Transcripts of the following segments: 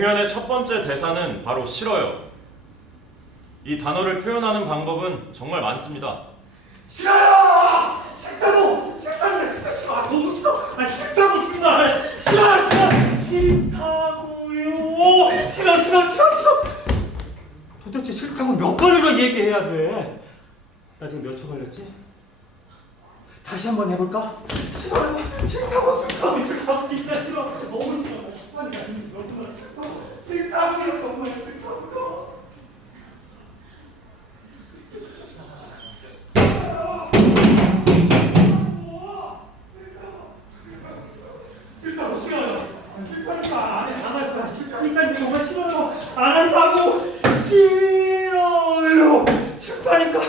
공연의 첫 번째 대사는 바로 싫어요. 이 단어를 표현하는 방법은 정말 많습니다. 싫어요! 싫다고! 싫다니까 진짜 싫어! 아, 너무 싫어! 아, 싫다고 정말! 싫어! 싫다고요! 싫어! 도대체 싫다고 몇 번을 더 얘기해야 돼? 나 지금 몇 초 걸렸지? 다시 한번 해볼까? 싫다고 진짜 싫어! 너무 싫어! 나 싫다니까 정말 싫다고요! 정말 싫다고요! 싫다고 싫어요. 싫다니까 안 할 거야. 싫다니까 정말 싫어요. 안 한다고 싫어요. 싫다니까.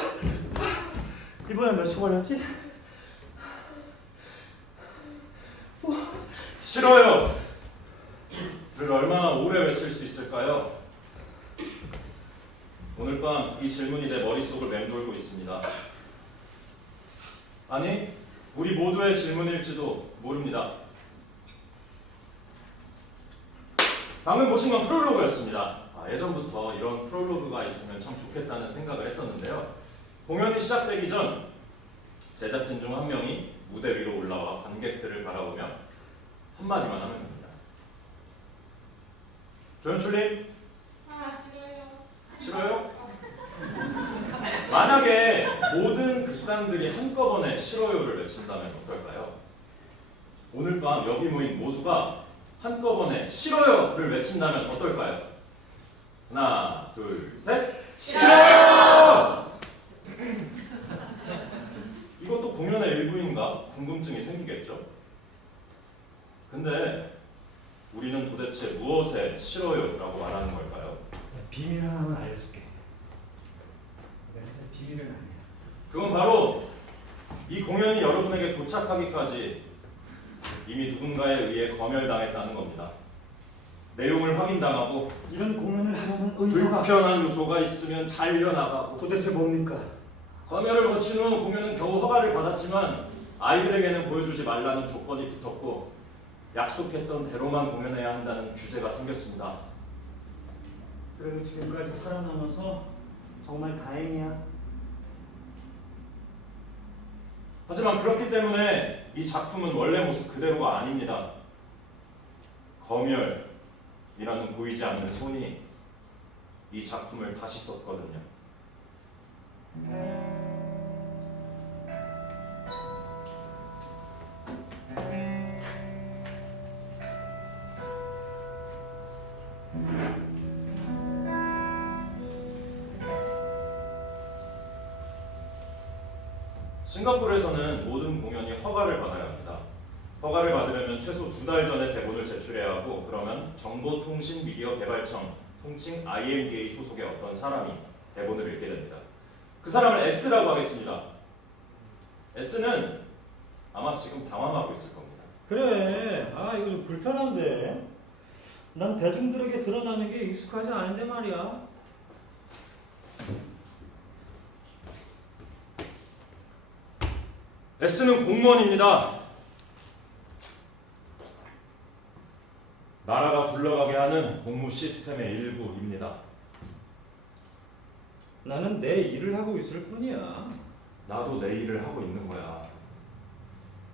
이번엔 몇 초 걸렸지? 싫어요. 를 얼마나 오래 외칠 수 있을까요? 오늘 밤 이 질문이 내 머릿속을 맴돌고 있습니다. 아니, 우리 모두의 질문일지도 모릅니다. 방금 보신 건 프롤로그였습니다. 예전부터 이런 프롤로그가 있으면 참 좋겠다는 생각을 했었는데요. 공연이 시작되기 전 제작진 중 한 명이 무대 위로 올라와 관객들을 바라보며 한마디만 하면 됩니다. 조연출님? 싫어요? 만약에 모든 극단들이 한꺼번에 싫어요를 외친다면 어떨까요? 오늘 밤 여기 모인 모두가 한꺼번에 싫어요를 외친다면 어떨까요? 하나, 둘, 셋! 싫어요! 이것도 공연의 일부인가 궁금증이 생기겠죠? 근데 우리는 도대체 무엇에 싫어요라고 말하는 걸까요? 비밀 하나만 알려줄게. 내가 사실 비밀은 아니야. 그건 바로 이 공연이 여러분에게 도착하기까지 이미 누군가에 의해 검열당했다는 겁니다. 내용을 확인당하고 이런 공연을 하려는 의도가 불편한 요소가 있으면 잘려나가고 도대체 뭡니까? 검열을 거친 후 공연은 겨우 허가를 받았지만 아이들에게는 보여주지 말라는 조건이 붙었고 약속했던 대로만 공연해야 한다는 규제가 생겼습니다. 그래도 지금까지 살아남아서 정말 다행이야. 하지만 그렇기 때문에 이 작품은 원래 모습 그대로가 아닙니다. 검열이라는 보이지 않는 손이 이 작품을 다시 썼거든요. 싱가포르에서는 모든 공연이 허가를 받아야 합니다. 허가를 받으려면 최소 2달 전에 대본을 제출해야 하고, 그러면 정보통신미디어개발청, 통칭 IMDA 소속의 어떤 사람이 대본을 읽게 됩니다. 그 사람을 S라고 하겠습니다. S는 아마 지금 당황하고 있을 겁니다. 그래. 이거 좀 불편한데. 난 대중들에게 드러나는 게 익숙하지 않은데 말이야. S는 공무원입니다. 나라가 굴러가게 하는 공무 시스템의 일부입니다. 나는 내 일을 하고 있을 뿐이야. 나도 내 일을 하고 있는 거야.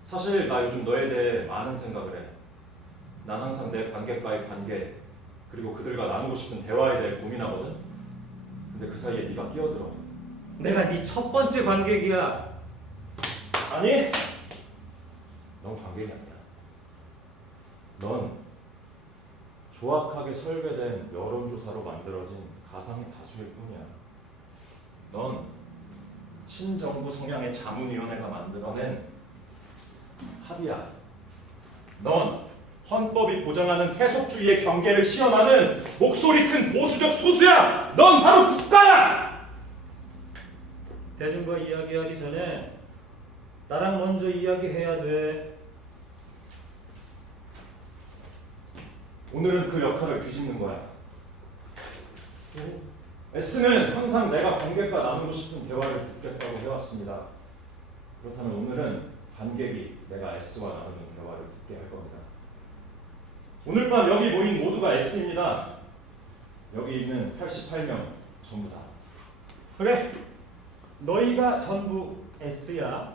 사실 나 요즘 너에 대해 많은 생각을 해. 난 항상 내 관객과의 관계, 그리고 그들과 나누고 싶은 대화에 대해 고민하거든. 근데 그 사이에 네가 끼어들어. 내가 네 첫 번째 관객이야. 아니, 넌 관객이 아니야. 넌 조악하게 설계된 여론조사로 만들어진 가상의 다수일 뿐이야. 넌 친정부 성향의 자문위원회가 만들어낸 합의야. 넌 헌법이 보장하는 세속주의의 경계를 시험하는 목소리 큰 보수적 소수야. 넌 바로 국가야. 대중과 이야기하기 전에 나랑 먼저 이야기해야 돼. 오늘은 그 역할을 뒤집는 거야. S는 항상 내가 관객과 나누고 싶은 대화를 듣겠다고 해왔습니다. 그렇다면 오늘은 관객이 내가 S와 나누는 대화를 듣게 할 겁니다. 오늘 밤 여기 모인 모두가 S입니다. 여기 있는 88명 전부 다. 그래, 너희가 전부 S야.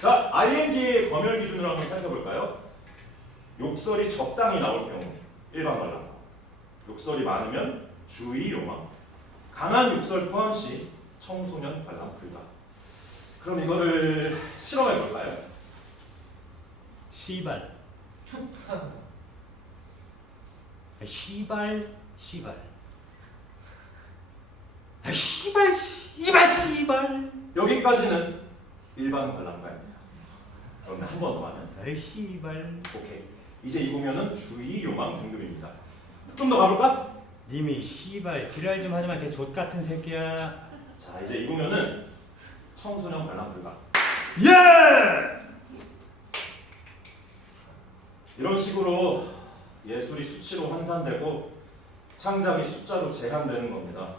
자, IND의 검열 기준을 한번 살펴볼까요? 욕설이 적당히 나올 경우 일반 관람, 욕설이 많으면 주의 요망, 강한 욕설 포함 시 청소년 관람 불가. 그럼 이거를 실험해 볼까요? 시발. 시발, 시발. 시발, 시발, 시발. 여기까지는 일반 관람가입니다. 그런데 한 번 더 하는. 시발. 오케이. 이제 이 공연은 주의 요망 등급입니다. 좀 더 가볼까? 님이 시발 지랄 좀 하지마, 걔 족같은 새끼야. 자, 이제 이 공연은 청소년 관람 불가. 예! 이런 식으로 예술이 수치로 환산되고 창작이 숫자로 제한되는 겁니다.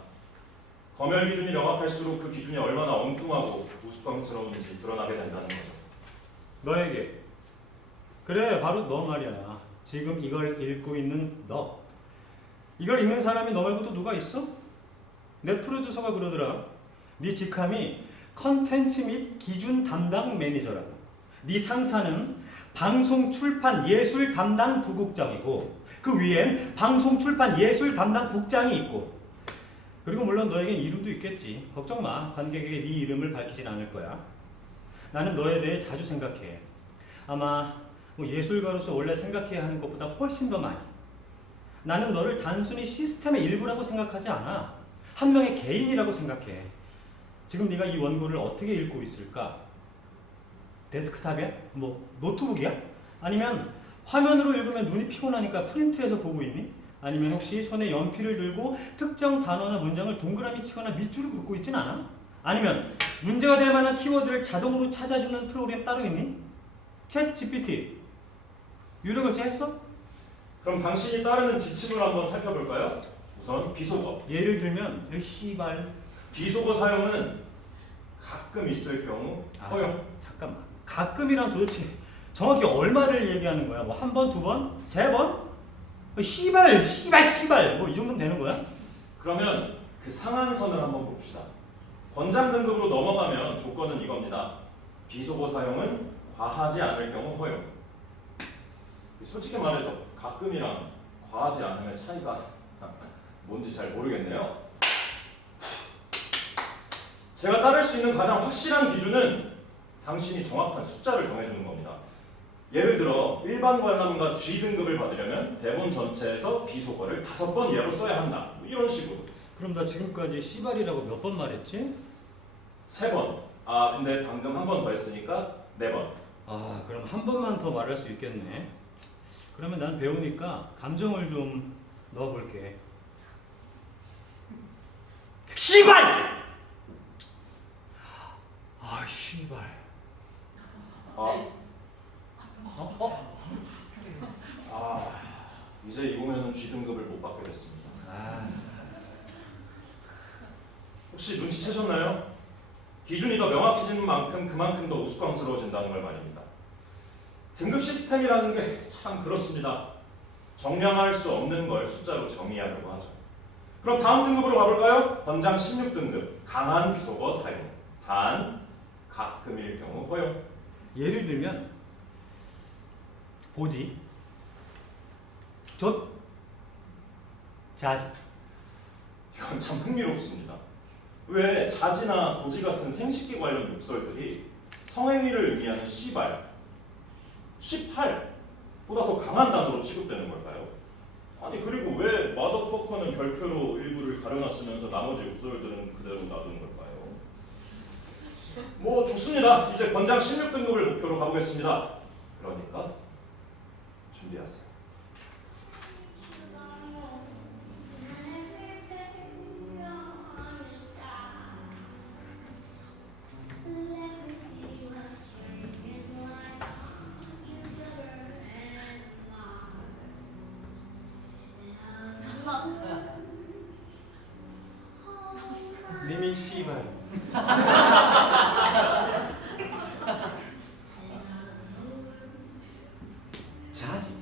검열 기준이 명확할수록 그 기준이 얼마나 엉뚱하고 우스꽝스러운지 드러나게 된다는 거죠. 너에게. 그래, 바로 너 말이야. 지금 이걸 읽고 있는 너. 이걸 읽는 사람이 너 말고 또 누가 있어? 내 프로듀서가 그러더라. 네 직함이 컨텐츠 및 기준 담당 매니저라고. 네 상사는 방송 출판 예술 담당 부국장이고 그 위엔 방송 출판 예술 담당 국장이 있고, 그리고 물론 너에겐 이름도 있겠지. 걱정 마. 관객에게 네 이름을 밝히진 않을 거야. 나는 너에 대해 자주 생각해. 아마 예술가로서 원래 생각해야 하는 것보다 훨씬 더 많이. 나는 너를 단순히 시스템의 일부라고 생각하지 않아. 한 명의 개인이라고 생각해. 지금 네가 이 원고를 어떻게 읽고 있을까? 데스크탑이야? 노트북이야? 아니면 화면으로 읽으면 눈이 피곤하니까 프린트해서 보고 있니? 아니면 혹시 손에 연필을 들고 특정 단어나 문장을 동그라미 치거나 밑줄을 긋고 있진 않아? 아니면 문제가 될 만한 키워드를 자동으로 찾아주는 프로그램 따로 있니? 챗 GPT 유료 결제했어? 그럼 당신이 따르는 지침을 한번 살펴볼까요? 우선 비속어. 예를 들면 씨발. 비속어 사용은 가끔 있을 경우 허용. 잠깐만. 가끔이란 도대체 정확히 얼마를 얘기하는 거야? 한 번, 두 번, 세 번? 씨발, 씨발, 씨발. 이 정도면 되는 거야? 그러면 그 상한선을 한번 봅시다. 권장 등급으로 넘어가면 조건은 이겁니다. 비속어 사용은 과하지 않을 경우 허용. 솔직히 말해서 가끔이랑 과하지 않음의 차이가 뭔지 잘 모르겠네요. 제가 따를 수 있는 가장 확실한 기준은 당신이 정확한 숫자를 정해주는 겁니다. 예를 들어 일반 관람가 G 등급을 받으려면 대본 전체에서 비속어를 5번 예로 써야 한다. 이런 식으로. 그럼 나 지금까지 씨발이라고 몇 번 말했지? 3번. 근데 방금 한 번 더 했으니까 4번. 그럼 한 번만 더 말할 수 있겠네. 그러면 난 배우니까 감정을 좀 넣어볼게. 씨발! 씨발. 이제 이 공연은 G 등급을 못 받게 됐습니다. 혹시 눈치채셨나요? 기준이 더 명확해지는 만큼 그만큼 더 우스꽝스러워진다는 걸 말입니다. 등급 시스템이라는 게 참 그렇습니다. 정량할 수 없는 걸 숫자로 정의하려고 하죠. 그럼 다음 등급으로 가볼까요? 권장 16등급 강한 비속어 사용. 단 가끔일 경우 허용. 예를 들면 보지, 젖, 자지. 이건 참 흥미롭습니다. 왜 자지나 도지 같은 생식기 관련 욕설들이 성행위를 의미하는 씨발, 18보다 더 강한 단어로 취급되는 걸까요? 아니 그리고 왜 마더퍼커는 별표로 일부를 가려놨으면서 나머지 욕설들은 그대로 놔두는 걸까요? 좋습니다. 이제 권장 16등급을 목표로 가보겠습니다. 그러니까 준비하세요. 님이 씨발. 자지.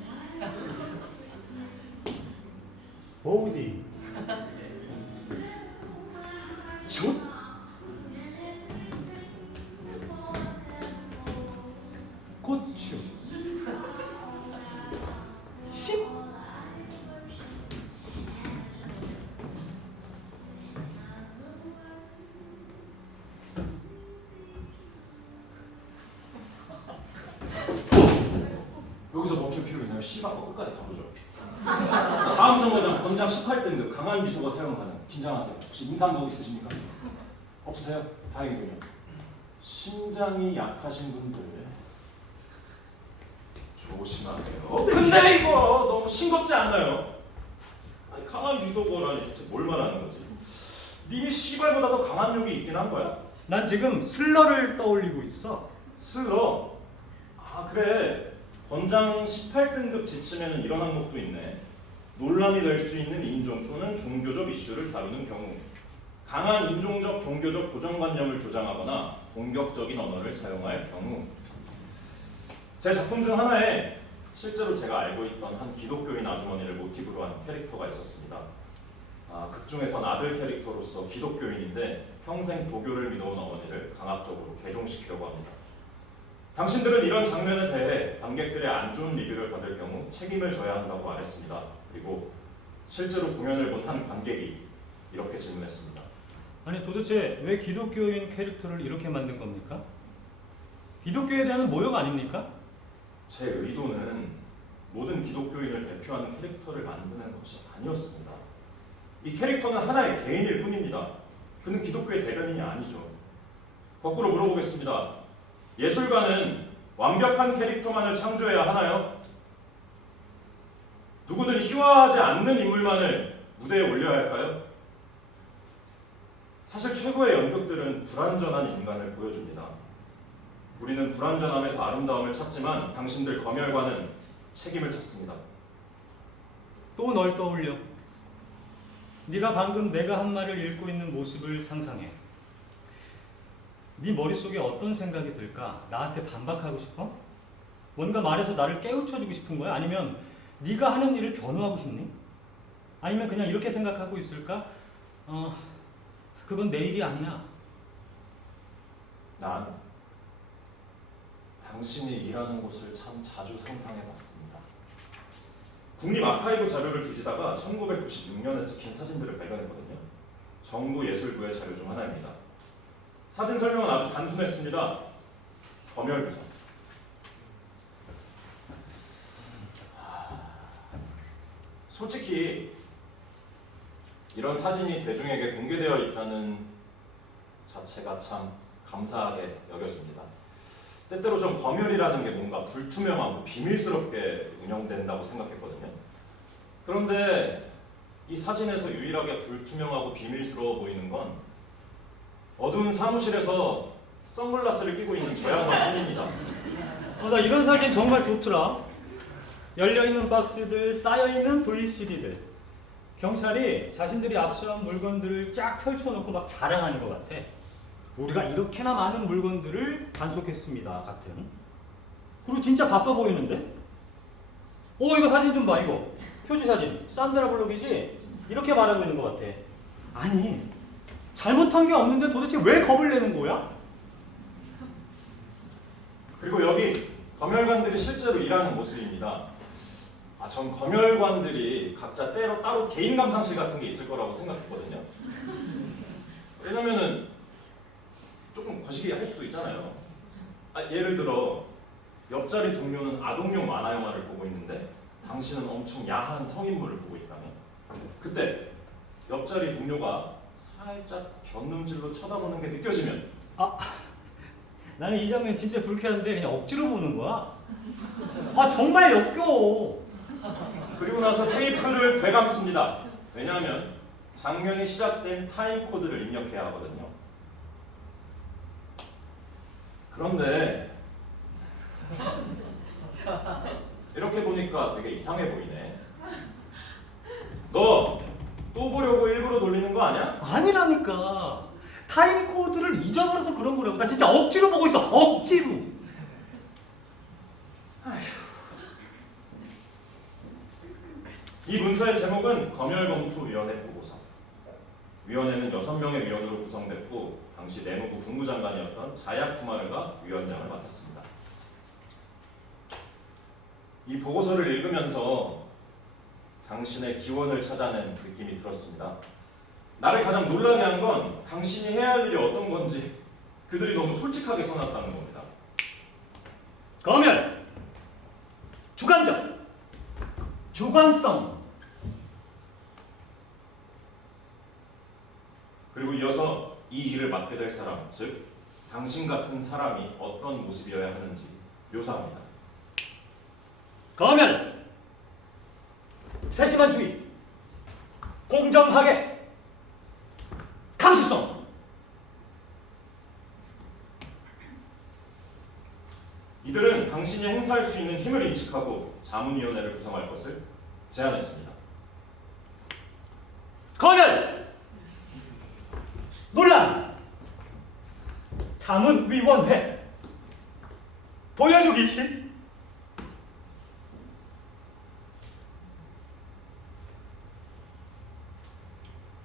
오지. 슛. 고추. 씹. 여기서 멈출 필요 있나요? 씨발 거 끝까지 가보죠. 다음 정거장 권장 18등급 강한 비속어 사용 가능. 긴장하세요. 혹시 임산부 있으십니까? 없으세요? 다행이군요. 심장이 약하신 분들 조심하세요. 근데 이거 너무 싱겁지 않나요? 아니, 강한 비속어라니 대체 뭘 말하는 거지? 님이 씨발보다 더 강한 욕이 있긴 한 거야? 난 지금 슬러를 떠올리고 있어. 슬러? 아 그래. 권장 18등급 지침에는 이런 항목도 있네. 논란이 될 수 있는 인종 또는 종교적 이슈를 다루는 경우 강한 인종적, 종교적 고정관념을 조장하거나 공격적인 언어를 사용할 경우. 제 작품 중 하나에 실제로 제가 알고 있던 한 기독교인 아주머니를 모티브로 한 캐릭터가 있었습니다. 극 중에선 아들 캐릭터로서 기독교인인데 평생 도교를 믿어온 어머니를 강압적으로 개종시키려고 합니다. 당신들은 이런 장면에 대해 관객들의 안 좋은 리뷰를 받을 경우 책임을 져야 한다고 말했습니다. 그리고 실제로 공연을 본 한 관객이 이렇게 질문했습니다. 아니 도대체 왜 기독교인 캐릭터를 이렇게 만든 겁니까? 기독교에 대한 모욕 아닙니까? 제 의도는 모든 기독교인을 대표하는 캐릭터를 만드는 것이 아니었습니다. 이 캐릭터는 하나의 개인일 뿐입니다. 그는 기독교의 대변인이 아니죠. 거꾸로 물어보겠습니다. 예술가는 완벽한 캐릭터만을 창조해야 하나요? 누구든 희화하지 않는 인물만을 무대에 올려야 할까요? 사실 최고의 연극들은 불완전한 인간을 보여줍니다. 우리는 불완전함에서 아름다움을 찾지만 당신들 검열관은 책임을 찾습니다. 또 널 떠올려. 네가 방금 내가 한 말을 읽고 있는 모습을 상상해. 네 머릿속에 어떤 생각이 들까? 나한테 반박하고 싶어? 뭔가 말해서 나를 깨우쳐주고 싶은 거야? 아니면 네가 하는 일을 변호하고 싶니? 아니면 그냥 이렇게 생각하고 있을까? 그건 내 일이 아니야. 난 당신이 일하는 곳을 참 자주 상상해봤습니다. 국립 아카이브 자료를 뒤지다가 1996년에 찍힌 사진들을 발견했거든요. 정부예술부의 자료 중 하나입니다. 사진 설명은 아주 단순했습니다. 검열부서. 솔직히 이런 사진이 대중에게 공개되어 있다는 자체가 참 감사하게 여겨집니다. 때때로 좀 검열이라는 게 뭔가 불투명하고 비밀스럽게 운영된다고 생각했거든요. 그런데 이 사진에서 유일하게 불투명하고 비밀스러워 보이는 건 어두운 사무실에서 선글라스를 끼고 있는 저 양반 뿐입니다. 나 이런 사진 정말 좋더라. 열려있는 박스들, 쌓여있는 VCD들. 경찰이 자신들이 압수한 물건들을 쫙 펼쳐놓고 막 자랑하는 것 같아. 우리가 이렇게나 많은 물건들을 단속했습니다 같은. 그리고 진짜 바빠 보이는데? 이거 사진 좀 봐. 이거 표지 사진. 산드라 블록이지? 이렇게 말하고 있는 것 같아. 아니 잘못한 게 없는데 도대체 왜 겁을 내는 거야? 그리고 여기 검열관들이 실제로 일하는 모습입니다. 전 검열관들이 각자 따로 개인 감상실 같은 게 있을 거라고 생각했거든요. 왜냐면은 조금 거시기 할 수도 있잖아요. 예를 들어 옆자리 동료는 아동용 만화 영화를 보고 있는데 당신은 엄청 야한 성인물을 보고 있다면 그때 옆자리 동료가 살짝 곁눈질로 쳐다보는 게 느껴지면 나는 이 장면 진짜 불쾌한데 그냥 억지로 보는 거야. 정말 역겨워. 그리고 나서 테이프를 되감습니다. 왜냐하면 장면이 시작된 타임코드를 입력해야 하거든요. 그런데 이렇게 보니까 되게 이상해 보이네. 너 또 보려고 일부러 돌리는 거 아니야? 아니라니까. 타임 코드를 잊어버려서 그런 거라고. 나 진짜 억지로 보고 있어. 억지로. 이 문서의 제목은 검열검토위원회 보고서. 위원회는 6명의 위원으로 구성됐고 당시 내무부 국무장관이었던 자야쿠마르가 위원장을 맡았습니다. 이 보고서를 읽으면서 당신의 기원을 찾아낸 느낌이 들었습니다. 나를 가장 놀라게 한 건 당신이 해야 할 일이 어떤 건지 그들이 너무 솔직하게 써놨다는 겁니다. 검열, 주관적, 주관성. 그리고 이어서 이 일을 맡게 될 사람, 즉 당신 같은 사람이 어떤 모습이어야 하는지 묘사합니다. 검열, 세심한 주의, 공정하게, 감수성. 이들은 당신이 행사할 수 있는 힘을 인식하고 자문위원회를 구성할 것을 제안했습니다. 검열, 논란, 자문위원회, 보여주기.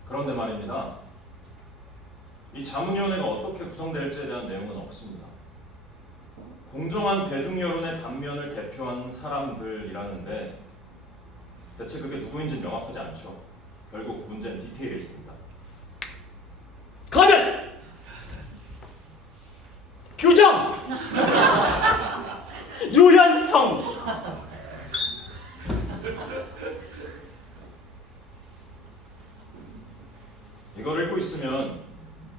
그런데 말입니다. 이 자문위원회가 어떻게 구성될지에 대한 내용은 없습니다. 공정한 대중 여론의 단면을 대표하는 사람들이라는데 대체 그게 누구인지 명확하지 않죠. 결국 문제는 디테일에 있습니다. 검열, 규정, 유연성. 이걸 읽고 있으면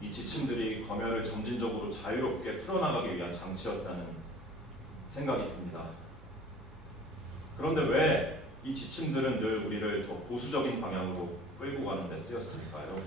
이 지침들이 검열을 점진적으로 자유롭게 풀어나가기 위한 장치였다는 생각이 듭니다. 그런데 왜 이 지침들은 늘 우리를 더 보수적인 방향으로 끌고 가는 데 쓰였을까요?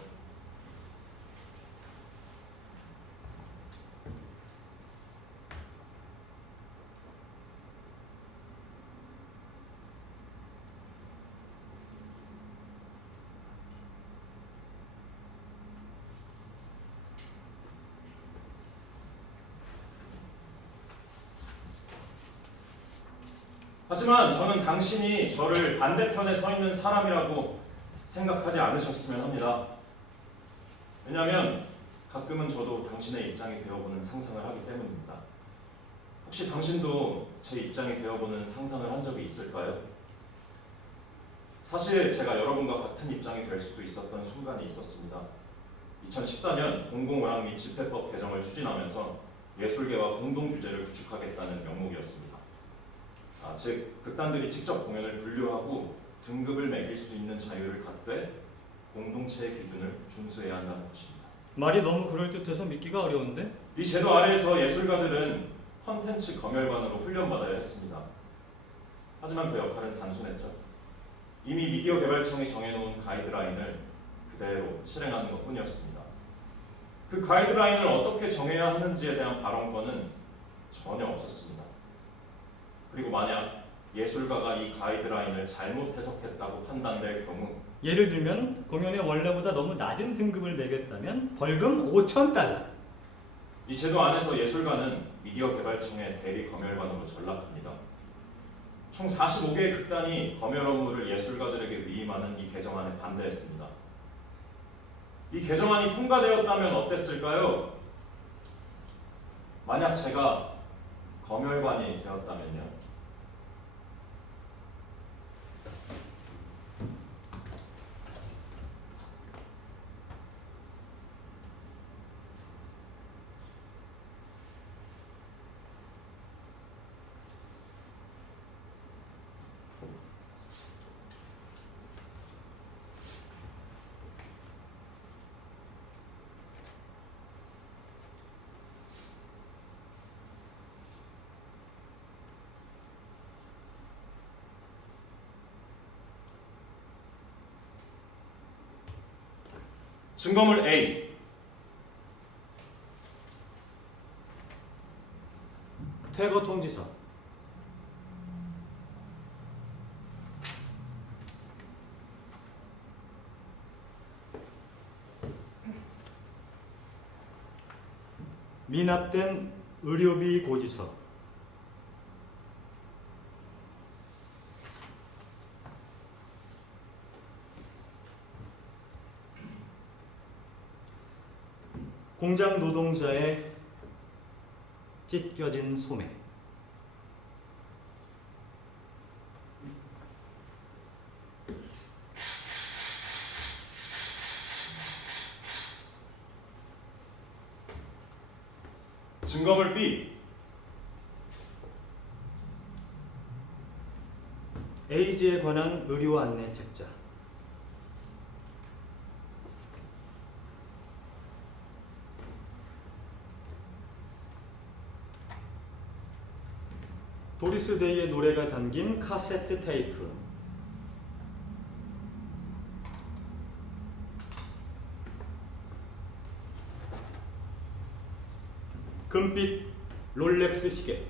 하지만 저는 당신이 저를 반대편에 서 있는 사람이라고 생각하지 않으셨으면 합니다. 왜냐하면 가끔은 저도 당신의 입장이 되어보는 상상을 하기 때문입니다. 혹시 당신도 제 입장이 되어보는 상상을 한 적이 있을까요? 사실 제가 여러분과 같은 입장이 될 수도 있었던 순간이 있었습니다. 2014년 공공오락 및 집회법 개정을 추진하면서 예술계와 공동규제를 구축하겠다는 명목이었습니다. 즉 극단들이 직접 공연을 분류하고 등급을 매길 수 있는 자유를 갖되 공동체의 기준을 준수해야 한다는 것입니다. 말이 너무 그럴듯해서 믿기가 어려운데? 이 제도 아래에서 예술가들은 컨텐츠 검열관으로 훈련받아야 했습니다. 하지만 그 역할은 단순했죠. 이미 미디어 개발청이 정해놓은 가이드라인을 그대로 실행하는 것뿐이었습니다. 그 가이드라인을 어떻게 정해야 하는지에 대한 발언권은 전혀 없었습니다. 그리고 만약 예술가가 이 가이드라인을 잘못 해석했다고 판단될 경우 예를 들면 공연에 원래보다 너무 낮은 등급을 매겼다면 벌금 5,000달러. 이 제도 안에서 예술가는 미디어 개발청의 대리 검열관으로 전락합니다. 총 45개의 극단이 검열 업무를 예술가들에게 위임하는 이 개정안에 반대했습니다. 이 개정안이 통과되었다면 어땠을까요? 만약 제가 검열관이 되었다면요. 증거물 A. 퇴거 통지서. 미납된 의료비 고지서, 공장 노동자의 찢겨진 소매, 증거물 B. 에이즈에 관한 의료 안내 책자, 도리스 데이의 노래가 담긴 카세트 테이프, 금빛 롤렉스 시계,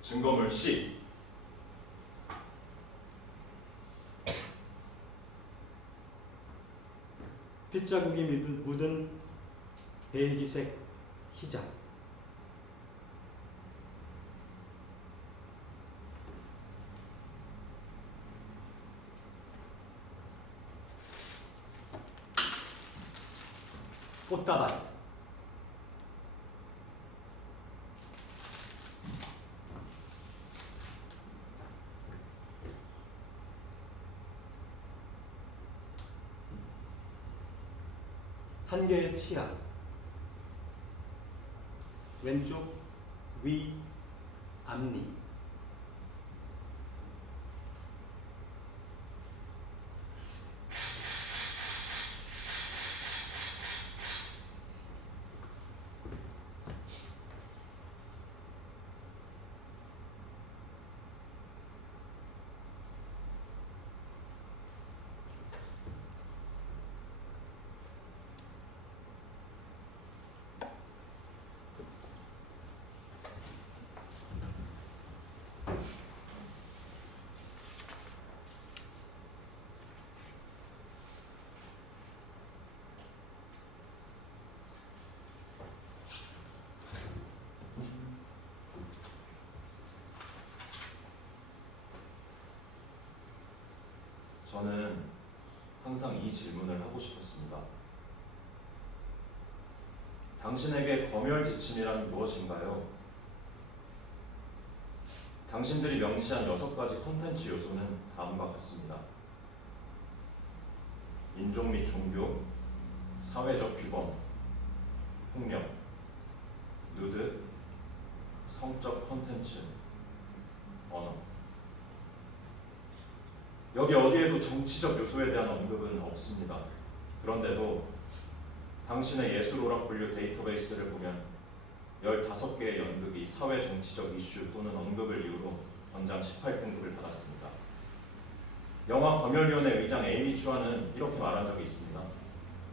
증거물 C. 핏자국이 묻은 베이지색 히잡, 꽃다발, 한 개의 치아, 왼쪽 위 앞니, 저는 항상 이 질문을 하고 싶었습니다. 당신에게 검열지침이란 무엇인가요? 당신들이 명시한 6가지 콘텐츠 요소는 다음과 같습니다. 인종 및 종교, 사회적 규범, 폭력, 누드, 성적 콘텐츠, 언어. 여기 어디에도 정치적 요소에 대한 언급은 없습니다. 그런데도 당신의 예술 오락 분류 데이터베이스를 보면 15개의 연극이 사회 정치적 이슈 또는 언급을 이유로 전장 18등급을 받았습니다. 영화 검열위원회 의장 에이미 추아는 이렇게 말한 적이 있습니다.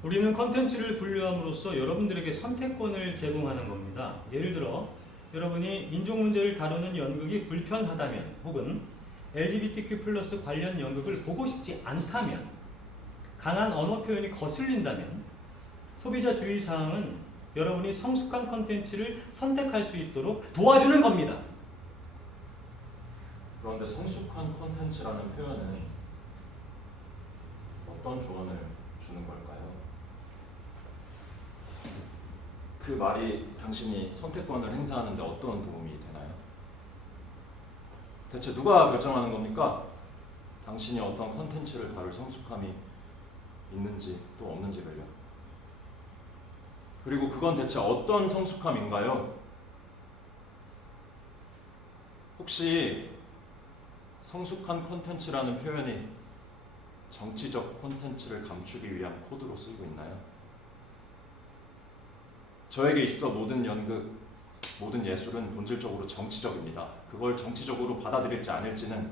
우리는 컨텐츠를 분류함으로써 여러분들에게 선택권을 제공하는 겁니다. 예를 들어 여러분이 인종 문제를 다루는 연극이 불편하다면 혹은 LGBTQ+ 관련 연극을 보고 싶지 않다면, 강한 언어 표현이 거슬린다면 소비자 주의사항은 여러분이 성숙한 컨텐츠를 선택할 수 있도록 도와주는 겁니다. 그런데 성숙한 콘텐츠라는 표현은 어떤 조언을 주는 걸까요? 그 말이 당신이 선택권을 행사하는데 어떤 도움이 되나요? 대체 누가 결정하는 겁니까? 당신이 어떤 콘텐츠를 다룰 성숙함이 있는지 또 없는지를요. 그리고 그건 대체 어떤 성숙함인가요? 혹시 성숙한 콘텐츠라는 표현이 정치적 콘텐츠를 감추기 위한 코드로 쓰이고 있나요? 저에게 있어 모든 연극, 모든 예술은 본질적으로 정치적입니다. 그걸 정치적으로 받아들일지 않을지는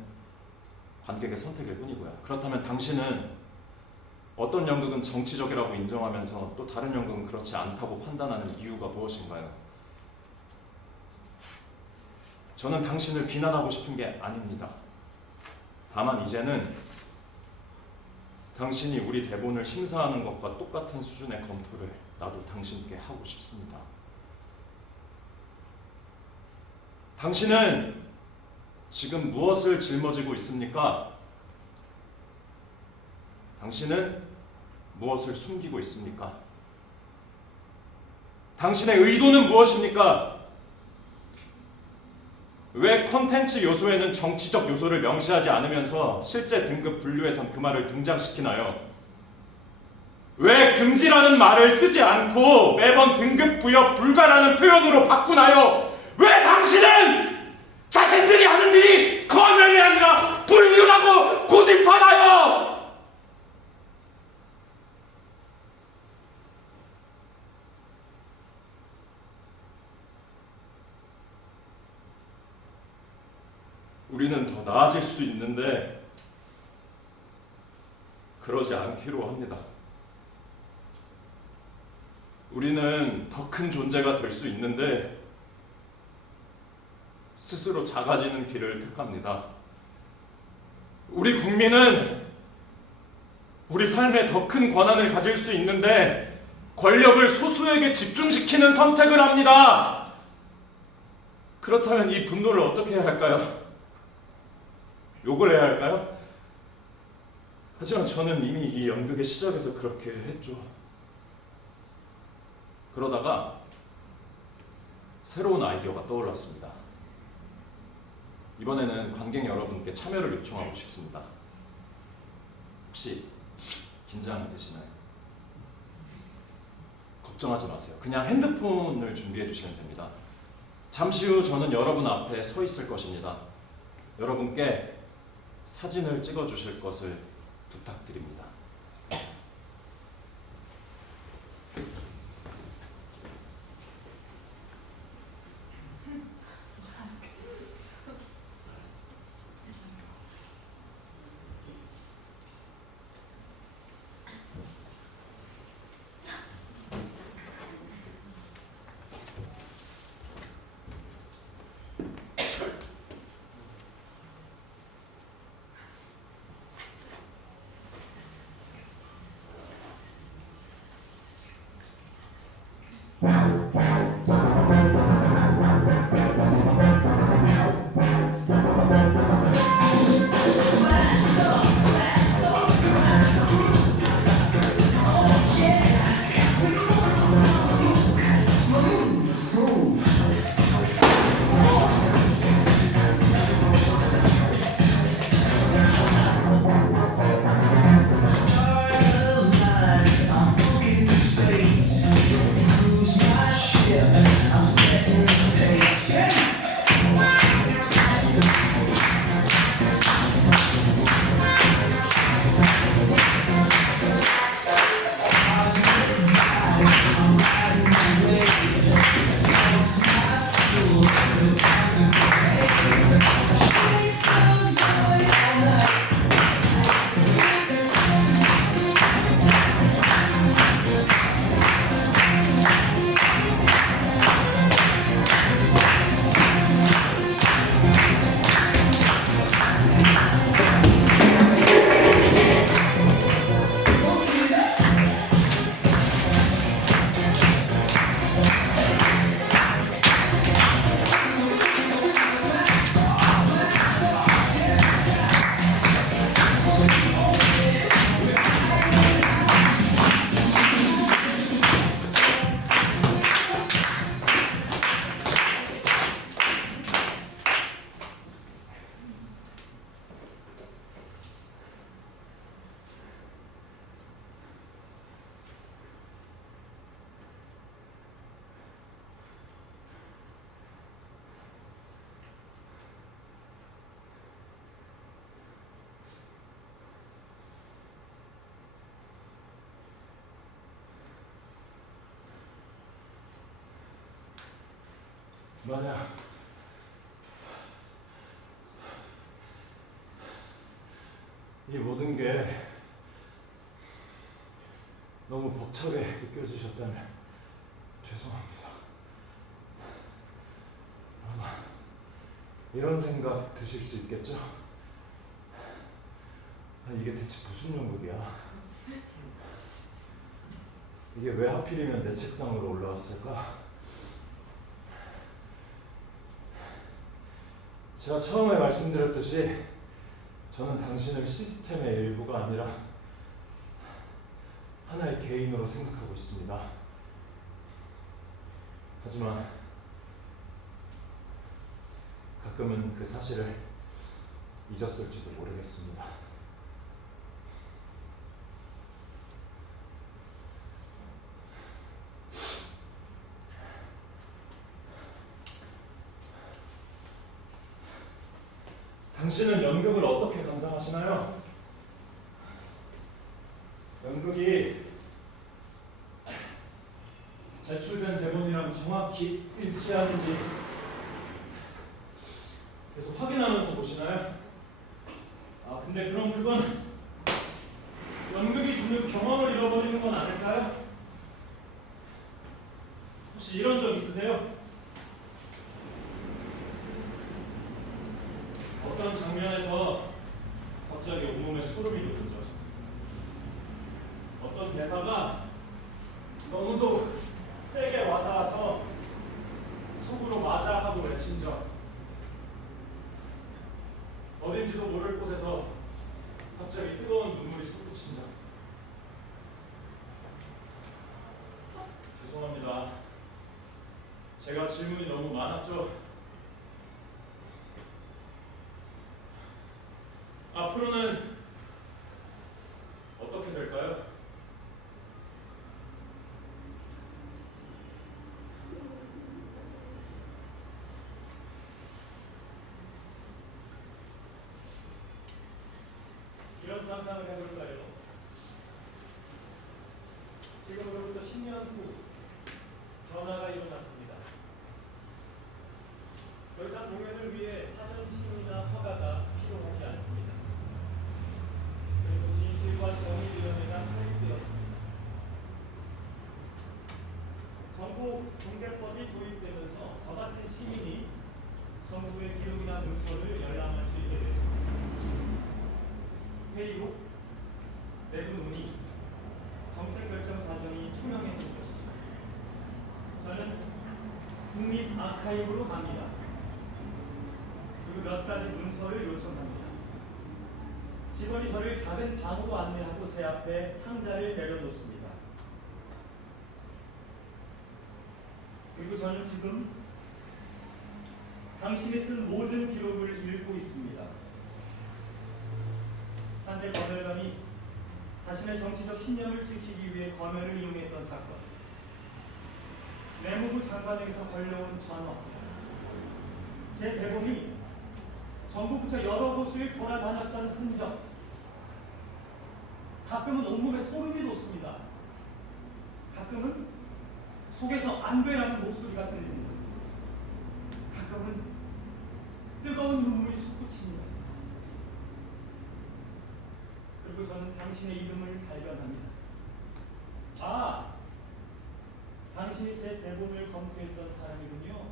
관객의 선택일 뿐이고요. 그렇다면 당신은 어떤 연극은 정치적이라고 인정하면서 또 다른 연극은 그렇지 않다고 판단하는 이유가 무엇인가요? 저는 당신을 비난하고 싶은 게 아닙니다. 다만 이제는 당신이 우리 대본을 심사하는 것과 똑같은 수준의 검토를 나도 당신께 하고 싶습니다. 당신은 지금 무엇을 짊어지고 있습니까? 당신은 무엇을 숨기고 있습니까? 당신의 의도는 무엇입니까? 왜 콘텐츠 요소에는 정치적 요소를 명시하지 않으면서 실제 등급 분류에선 그 말을 등장시키나요? 왜 금지라는 말을 쓰지 않고 매번 등급 부여 불가라는 표현으로 바꾸나요? 왜 당신은 자신들이 하는 일이 검열이 아니라 불륜하고 고집하나요? 우리는 더 나아질 수 있는데 그러지 않기로 합니다. 우리는 더 큰 존재가 될 수 있는데 스스로 작아지는 길을 택합니다. 우리 국민은 우리 삶에 더 큰 권한을 가질 수 있는데 권력을 소수에게 집중시키는 선택을 합니다. 그렇다면 이 분노를 어떻게 해야 할까요? 욕을 해야 할까요? 하지만 저는 이미 이 연극의 시작에서 그렇게 했죠. 그러다가 새로운 아이디어가 떠올랐습니다. 이번에는 관객 여러분께 참여를 요청하고 싶습니다. 혹시 긴장되시나요? 걱정하지 마세요. 그냥 핸드폰을 준비해 주시면 됩니다. 잠시 후 저는 여러분 앞에 서 있을 것입니다. 여러분께 사진을 찍어 주실 것을 부탁드립니다. 만약 이 모든 게 너무 벅차게 느껴지셨다면 죄송합니다. 아마 이런 생각 드실 수 있겠죠? 이게 대체 무슨 연극이야? 이게 왜 하필이면 내 책상으로 올라왔을까? 제가 처음에 말씀드렸듯이 저는 당신을 시스템의 일부가 아니라 하나의 개인으로 생각하고 있습니다. 하지만 가끔은 그 사실을 잊었을지도 모르겠습니다. 당신은 연극을 어떻게 감상하시나요? 연극이 제출된 대본이랑 정확히 일치하는지 계속 확인하면서 보시나요? 근데 그럼 그건 연극이 주는 경험을 잃어버리는 건 아닐까요? 혹시 이런 적 있으세요? 어떤 장면에서 갑자기 온몸에 소름이 돋는 적, 어떤 대사가 너무도 세게 와닿아서 속으로 맞아 하고 외친 적, 어딘지도 모를 곳에서 갑자기 뜨거운 눈물이 솟구친 적. 죄송합니다. 제가 질문이 너무 많았죠? 앞으로는 어떻게 될까요? 이런 상상을 해볼까요? 지금으로부터 10년 후 전화가 일어났습니다. 더 이상 공연을 위해 사전 심의나 허가가 필요하지 않습니다. 그리고 진실과 정의위원회가 설립되었습니다. 정부 공개법이 도입되면서 저 같은 시민이 정부의 기록이나 문서를 열람할 수 있게 되었습니다. 회의록, 내부 논의, 정책 결정 과정이 투명해진 것입니다. 저는 국립 아카이브로 갑니다. 그리고 몇 가지 문서를 요청합니다. 직원이 저를 작은 방으로 안내하고 제 앞에 상자를 내려놓습니다. 그리고 저는 지금 당신이 쓴 모든 기록을 읽고 있습니다. 한때 검열관이 자신의 정치적 신념을 지키기 위해 검열을 이용했던 사건, 내무부 장관에게서 걸려온 전화, 제 대본이 정부 부처 여러 곳을 돌아다녔던 흔적, 가끔은 온몸에 소름이 돋습니다. 가끔은 속에서 안 되라는 목소리가 들립니다. 가끔은 뜨거운 눈물이 솟구칩니다. 그리고 저는 당신의 이름을 발견합니다. 당신이 제 대본을 검토했던 사람이군요.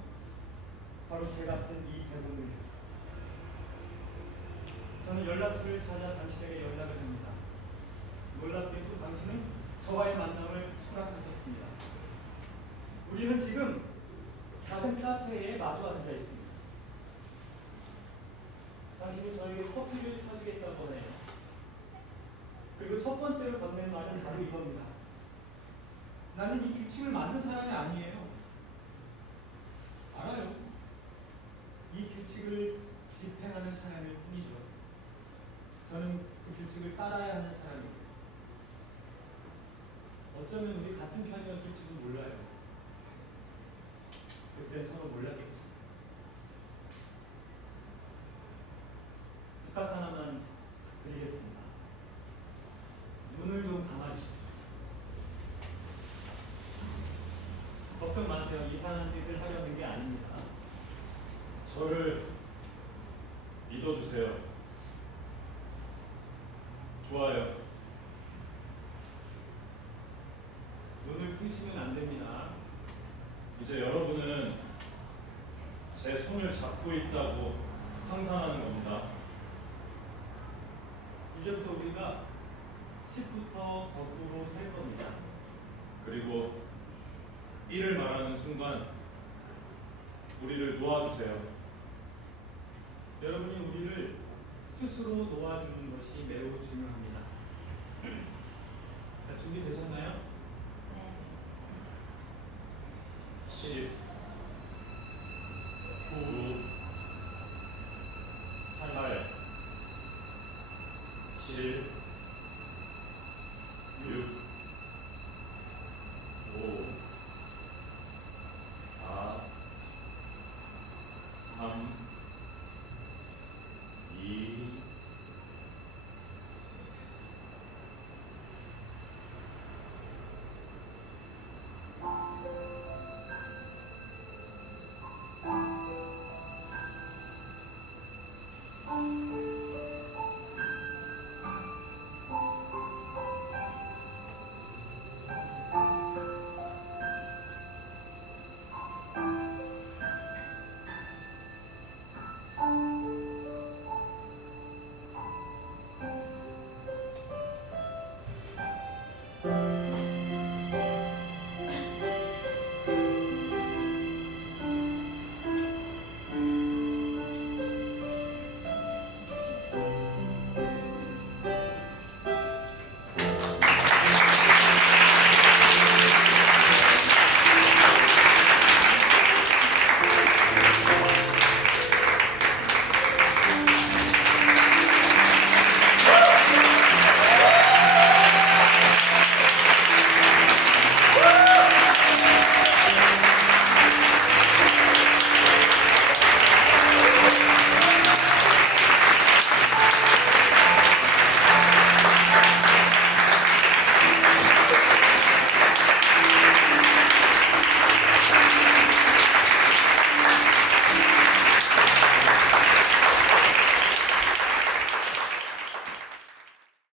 바로 제가 쓴 이 대본을. 저는 연락처를 찾아 당신에게 연락을 합니다. 놀랍게도 당신은 저와의 만남을 수락하셨습니다. 우리는 지금 작은 카페에 마주 앉아 있습니다. 당신이 저에게 커피를 사주겠다고 해요. 그리고 첫 번째로 건넨 말은 바로 이겁니다. 나는 이 규칙을 만든 사람이 아니에요. 알아요. 이 규칙을 집행하는 사람일 뿐이죠. 저는 그 규칙을 따라야 하는 사람이에요. 어쩌면 우리 같은 편이었을지도 몰라요. 그때 서로 몰랐겠지. 부탁 하나만 드리겠습니다. 눈을 좀 감아주십시오. 걱정 마세요. 이상한 짓을 하려는 게 아닙니다. 저를 믿어주세요. 좋아요. 눈을 뜨시면 안 됩니다. 이제 여러분은 제 손을 잡고 있다고 상상하는 겁니다. 이제부터 우리가 10부터 거꾸로 셀 겁니다. 그리고 1을 말하는 순간 우리를 놓아주세요. 여러분이 우리를 스스로 놓아주는 것이 매우 중요합니다. 자, 준비되셨나요? 네. 10,